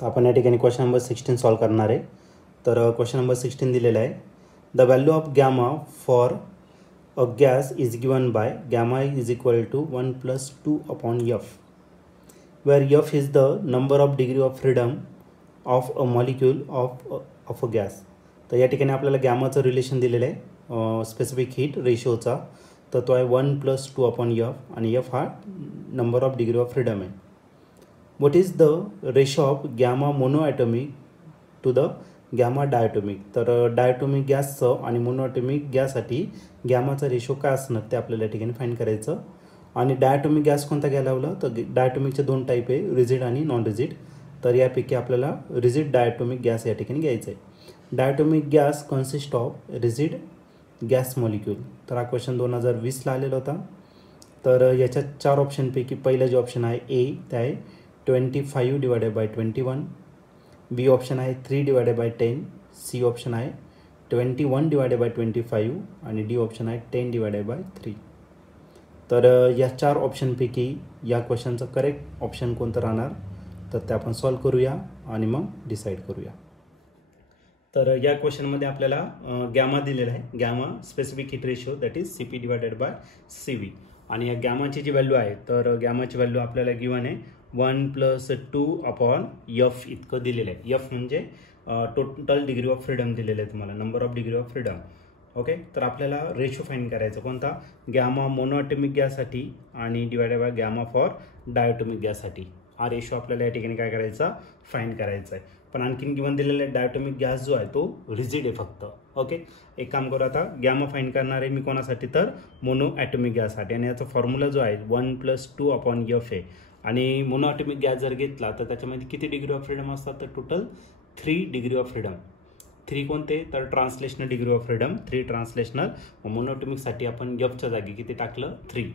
तर आपण या ठिकाणी क्वेश्चन नंबर 16 सॉल्व करणार आहे. तर क्वेश्चन नंबर 16 दिलेला आहे. The value of gamma for a gas is given by gamma is equal to 1 + 2 upon F, where F is the number of degree of freedom of a molecule of a gas. तर या ठिकाणी आपल्याला गॅमाचं relation दिलेलं आहे specific heat रेशोचा. तर तो आहे 1 + 2 upon F आणि एफ हा number of degree of freedom आहे. What is the ratio of gamma monoatomic to the gamma diatomic? तर डायटोमिक गॅसचं आणि मोनोॲटॉमिक गॅससाठी गॅमाचा रेशो काय असणार ते आपल्याला या ठिकाणी फाईंड करायचं. आणि डायटोमिक गॅस कोणता घ्यायला हवं, तर डायटोमिकचे दोन टाईप आहे, रिजिड आणि नॉन रिजिड. तर यापैकी आपल्याला रिजिड डायटोमिक गॅस या ठिकाणी घ्यायचं आहे. Diatomic gas consist of rigid gas molecule. तर हा क्वेश्चन 2020ला आलेला होता. तर याच्या 4 ऑप्शनपैकी पहिलं जे ऑप्शन आहे ए ते आहे 25 डिवायडेड बाय 21, बी ऑप्शन आहे 3 डिवायडेड बाय 10, सी ऑप्शन आहे 21 डिवायडेड बाय 25 आणि डी ऑप्शन आहे 10 डिवायडेड बाय 3. तर या 4 ऑप्शनपैकी या क्वेश्चनचं करेक्ट ऑप्शन कोणतं राहणार तर ते आपण सॉल्व करूया आणि मग डिसाईड करूया. तर या क्वेश्चनमध्ये आपल्याला गॅमा दिलेला आहे, gamma specific heat ratio that is CP divided by CV. आणि या गॅमाची जी व्हॅल्यू आहे तर गॅमाची व्हॅल्यू आपल्याला गिवन आहे 1 + 2 अपॉन एफ इतकं दिलेलं आहे. एफ म्हणजे टोटल डिग्री ऑफ फ्रीडम दिलेलं आहे तुम्हाला, number of degree of freedom. Okay, तर आपल्याला रेशो फाईंड करायचा कोणता, गॅमा मोनोॲटॉमिक गॅससाठी आणि divided by gamma for diatomic गॅससाठी. हा रेशो आपल्याला या ठिकाणी काय करायचा, फाईंड करायचा आहे. पण आणखीन गिवन दिलेला आहे डायटोमिक गॅस जो आहे तो रिजिड आहे फक्त. ओके, एक काम करू, आता गॅमा फाईंड करणार आहे मी कोणासाठी तर मोनोॲटॉमिक गॅससाठी. आणि याचा फॉर्म्युला जो आहे 1 + 2 अपॉन एफ आहे. आणि मोनोॲटॉमिक गॅस जर घेतला तर त्याच्यामध्ये किती डिग्री ऑफ फ्रीडम असतात, तर टोटल 3 डिग्री ऑफ फ्रीडम. 3 कोणते, तर translational degree of freedom 3 translational. मोनोॲटॉमिकसाठी आपण एफच्या जागी किती टाकलं 3.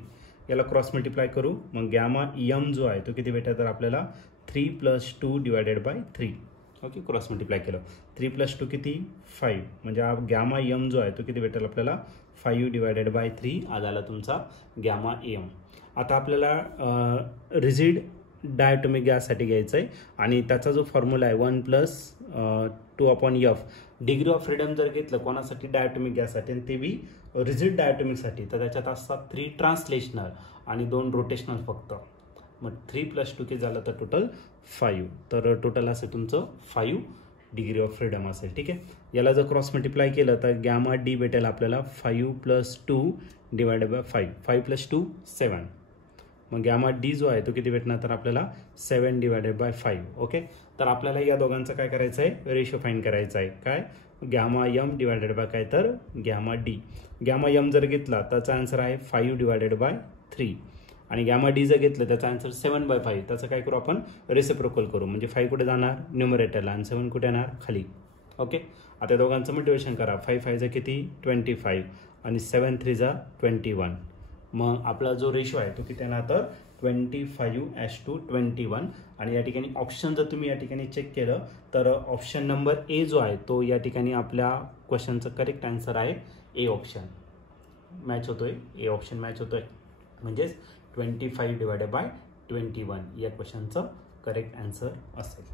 याला क्रॉस मल्टिप्लाय करू, मग गॅमा एम जो आहे तो किती भेटेल तर आपल्याला 3 + 2 divided by 3. Okay, cross multiply केलं 3 + 2 किती 5, म्हणजे हा गॅमा एम जो आहे तो किती भेटेल आपल्याला 5 डिवायडेड बाय 3 हा झाला तुमचा गॅमा एम. आता आपल्याला रिजिड डायटोमिक गॅससाठी घ्यायचं आहे आणि त्याचा जो फॉर्म्युला आहे 1 + 2 upon F. Degree of freedom जर घेतलं कोणासाठी डायटोमिक गॅससाठी आणि ते बी रिजिड डायटोमिकसाठी तर त्याच्यात असतात 3 ट्रान्सलेशनल आणि 2 रोटेशनल फक्त. मग 3 + 2 किती झालं तर टोटल 5. तर टोटल असेल तुमचं 5 डिग्री ऑफ फ्रीडम असेल. ठीक आहे, याला जर क्रॉस मल्टिप्लाय केलं तर गॅमा डी भेटेल आपल्याला 5 + 2 डिवायडेड बाय 5. 5 + 2 7. मग गॅमा डी जो आहे तो किती भेटणार तर आपल्याला 7 डिवायडेड बाय 5. ओके, तर आपल्याला या दोघांचं काय करायचं आहे, रेशो फाईंड करायचा आहे. काय, गॅमा एम डिवायडेड बाय काय तर गॅमा डी. गॅमा एम जर घेतला त्याचा आन्सर आहे 5 डिवायडेड बाय 3 आणि गॅमा डी जर घेतलं त्याचा आन्सर 7/5. त्याचं काय करू आपण, रेसिप्रोकल करू, म्हणजे 5 कुठे जाणार न्यूमरेटरला आणि 7 कुठे येणार खाली. ओके, आता दोघांचं मल्टिप्लिकेशन करा. 5 × 5 किती 25 आणि 7 × 3 21. मग आपला जो रेशो आहे तो किती येणार तर 25:21. आणि या ठिकाणी ऑप्शन जर तुम्ही या ठिकाणी चेक केलं तर ऑप्शन नंबर ए जो आहे तो या ठिकाणी आपल्या क्वेश्चनचं करेक्ट आन्सर आहे. ए ऑप्शन मॅच होतोय, ए ऑप्शन मॅच होतोय, म्हणजेच 25 डिवायडेड बाय 21 या क्वेश्चनचं करेक्ट आन्सर असेल.